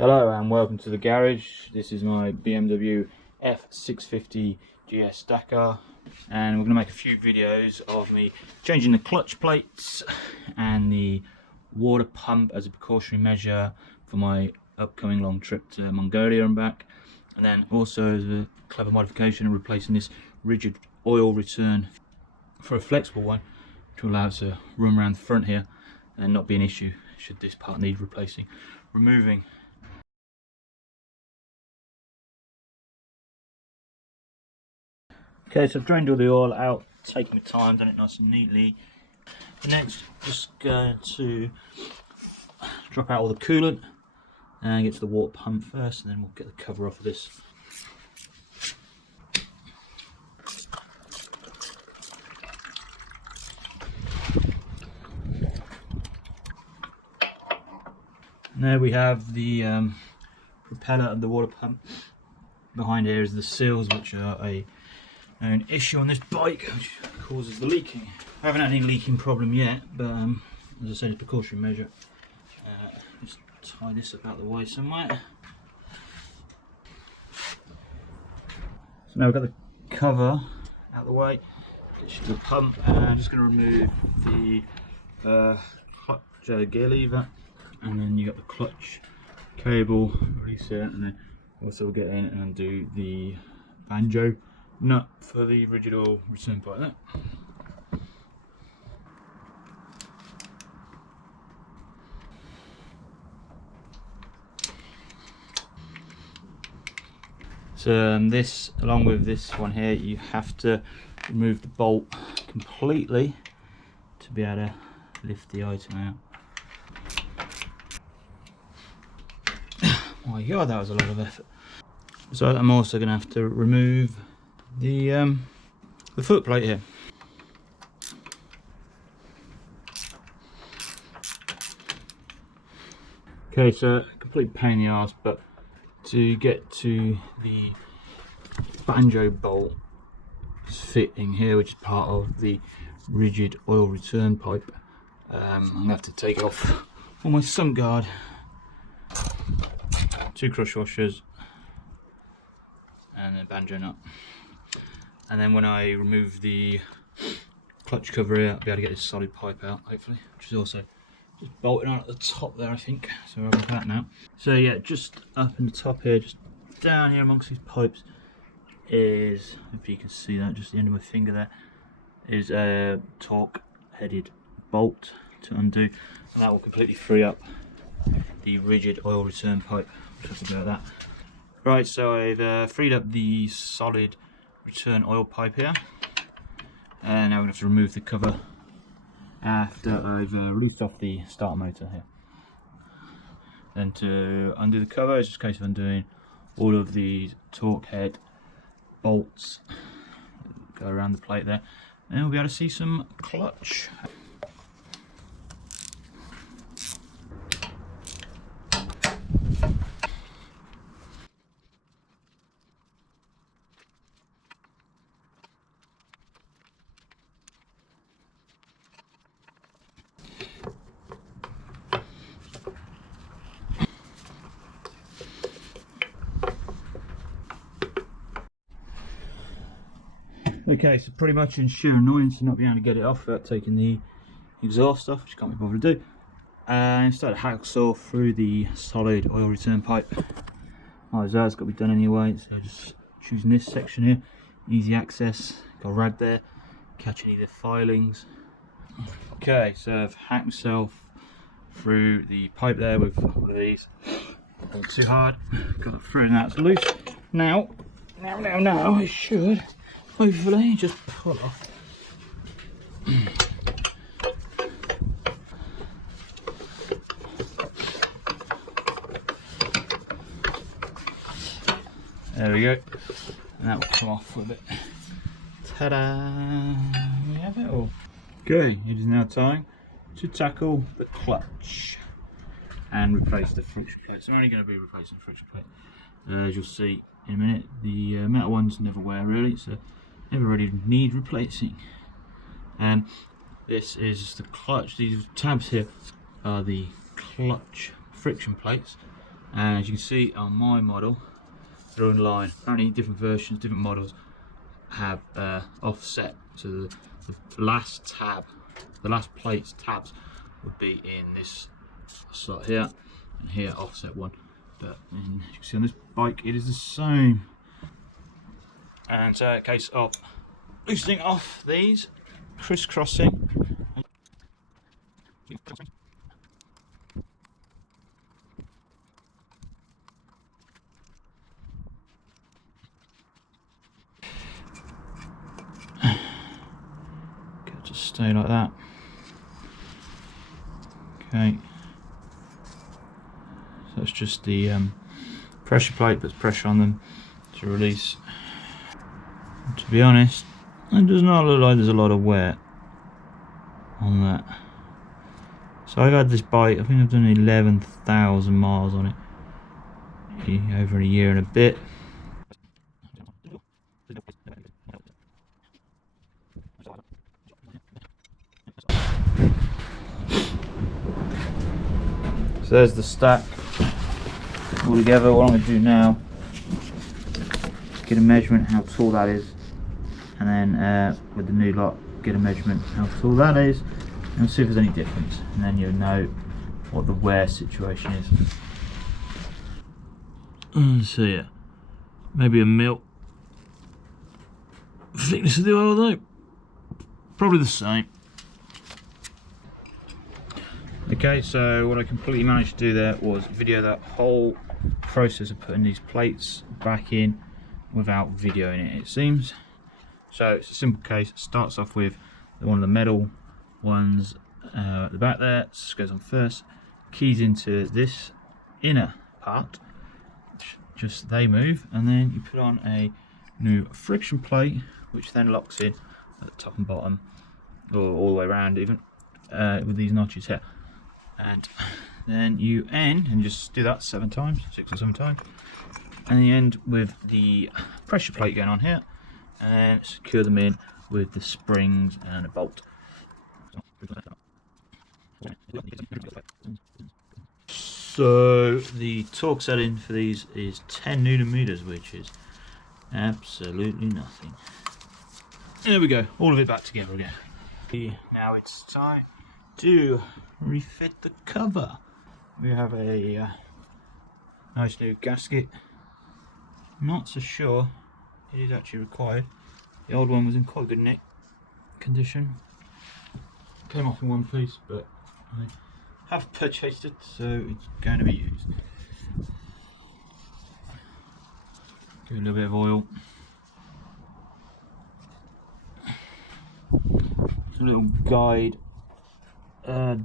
Hello and welcome to the garage. This is my BMW F650GS Dakar, and we're going to make a few videos of me changing the clutch plates and the water pump as a precautionary measure for my upcoming long trip to Mongolia and back, and then also as a clever modification of replacing this rigid oil return for a flexible one to allow it to run around the front here and not be an issue should this part need removing. Okay, so I've drained all the oil out, taken my time, done it nice and neatly. Next, just going to drop out all the coolant and get to the water pump first, and then we'll get the cover off of this. And there we have the propeller of the water pump. Behind here is the seals, which are an issue on this bike, which causes the leaking. I haven't had any leaking problem yet, but as I said, it's a precautionary measure. Just tie this about the way somewhere. So now we've got the cover out of the way, get to the pump, and I'm just going to remove the clutch gear lever, and then you got the clutch cable, release it, and then also we'll get in and undo the banjo nut for the rigid oil return pipe there. So this, along with this one here, you have to remove the bolt completely to be able to lift the item out. Oh my god, that was a lot of effort. So I'm also going to have to remove the foot plate here. Okay, so complete pain in the arse, but to get to the banjo bolt fitting here, which is part of the rigid oil return pipe, I'm going to have to take off all my sump guard, 2 crush washers, and a banjo nut. And then when I remove the clutch cover here, I'll be able to get this solid pipe out, hopefully, which is also just bolted on at the top there, I think. So we're on that now. So yeah, just up in the top here, just down here amongst these pipes is, if you can see that, just the end of my finger there, is a torque headed bolt to undo, and that will completely free up the rigid oil return pipe. We'll talk about that. Right, so I've freed up the solid return oil pipe here, and now we're going to have to remove the cover after I've released off the starter motor here. Then to undo the cover, it's just a case of undoing all of these torque head bolts that go around the plate there, and we'll be able to see some clutch. Okay, so pretty much in sheer annoyance to not being able to get it off without taking the exhaust off, which I can't be bothered to do, and start to hacksaw through the solid oil return pipe. Like that, it's got to be done anyway, so just choosing this section here, easy access, got a rad there, catching either filings. Okay, so I've hacked myself through the pipe there with one of these, not too hard, got it through and that's loose. Now it should hopefully just pull off. There we go, and that will come off with it. Ta-da! We have it all. Okay, it is now time to tackle the clutch and replace the friction plate. So I'm only going to be replacing the friction plate. As you'll see in a minute, the metal ones never wear really, so never really need replacing. This is the clutch. These tabs here are the clutch friction plates, And as you can see on my model, they're in line. Apparently different versions, different models have offset, so the last tab, the last plate's tabs would be in this slot here, and here offset one. But as you can see on this bike, it is the same. And so, in the case of loosening off these, crisscrossing. Just stay like that. Okay. So it's just the pressure plate, puts pressure on them to release. And to be honest, it does not look like there's a lot of wear on that. So I've had this bike, I think I've done 11,000 miles on it over a year and a bit. So there's the stack all together. What I'm going to do now is get a measurement how tall that is, and then with the new lot get a measurement how tall that is, and see if there's any difference, and then you'll know what the wear situation is. So yeah, maybe a mil. Thickness of the oil though, probably the same. Okay, so what I completely managed to do there was video that whole process of putting these plates back in without videoing it seems. So it's a simple case. It starts off with one of the metal ones at the back there. This goes on first, keys into this inner part, just they move, and then you put on a new friction plate which then locks in at the top and bottom, or all the way around even, with these notches here. And then you end, and just do that 7 times, 6 or 7 times, and you end with the pressure plate going on here, and then secure them in with the springs and a bolt. So the torque setting for these is 10 Newton meters, which is absolutely nothing. There we go, all of it back together again. Now it's time to refit the cover. We have a nice new gasket. Not so sure it is actually required. The old one was in quite good nick condition. Came off in one piece, but I have purchased it, so it's going to be used. Give it a little bit of oil. A little guide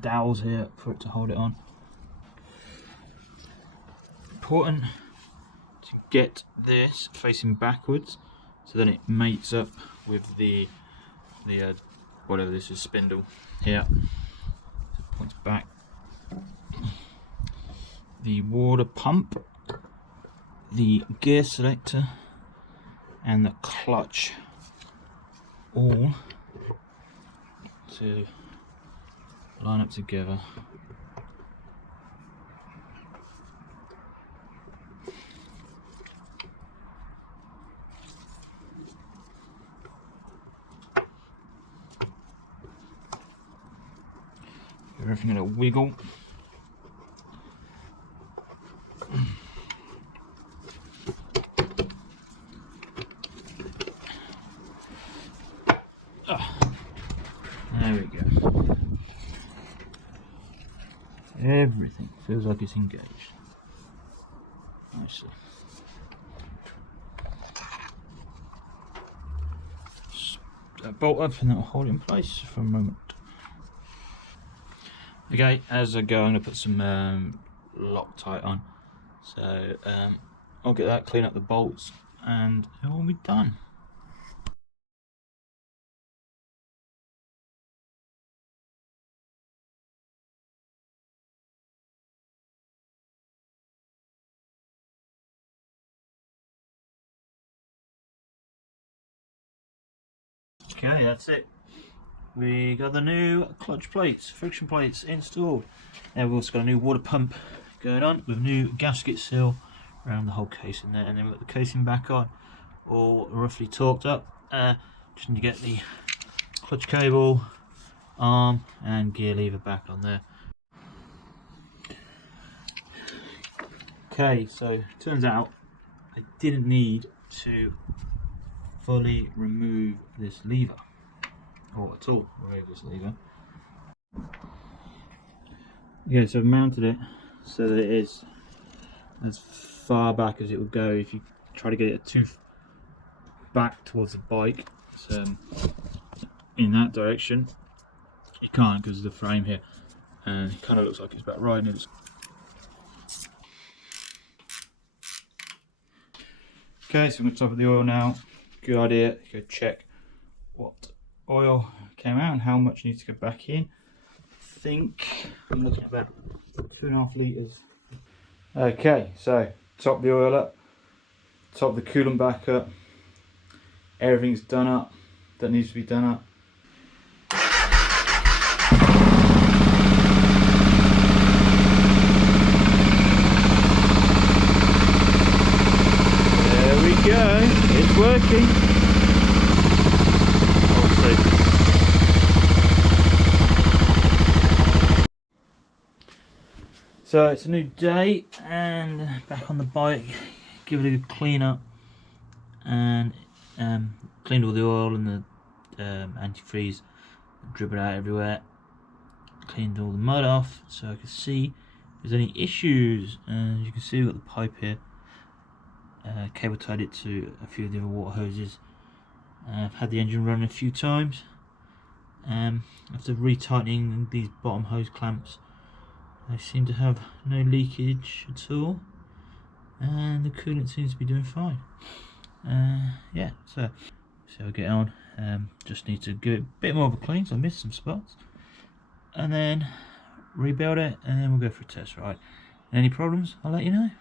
dowels here for it to hold it on. Important to get this facing backwards, so then it mates up with the whatever this is, spindle here. So it points back. The water pump, the gear selector, and the clutch, all to line up together. Give everything a wiggle. There we go. Everything feels like it's engaged nicely. That bolt up, and that will hold it in place for a moment. Okay, as I go, I'm going to put some Loctite on. So I'll get that, clean up the bolts, and it will be done. Okay, that's it. We got the new clutch plates, friction plates installed. Now we've also got a new water pump going on with a new gasket seal around the whole casing there, and then we've got the casing back on, all roughly torqued up. Just need to get the clutch cable, arm and gear lever back on there. Okay, so turns out I didn't need to fully remove this lever, or at all remove this lever. Okay, so I've mounted it so that it is as far back as it would go if you try to get it too back towards the bike. So in that direction you can't because of the frame here, and it kind of looks like it's about right, and it's okay. So I'm going to top up the oil now. Good idea to go check what oil came out and how much needs to go back in. I think I'm looking at about 2.5 litres. Okay, so top the oil up, top the coolant back up, everything's done up that needs to be done up. There we go, it's working. So it's a new day and back on the bike, give it a good clean up, and cleaned all the oil and the antifreeze, drip it out everywhere, cleaned all the mud off so I could see if there's any issues. And as you can see, we've got the pipe here, cable tied it to a few of the other water hoses. I've had the engine running a few times. After retightening these bottom hose clamps, I seem to have no leakage at all, and the coolant seems to be doing fine. Yeah, so I'll get on. Just need to give it a bit more of a clean, so I missed some spots, and then rebuild it, and then we'll go for a test ride. Any problems, I'll let you know.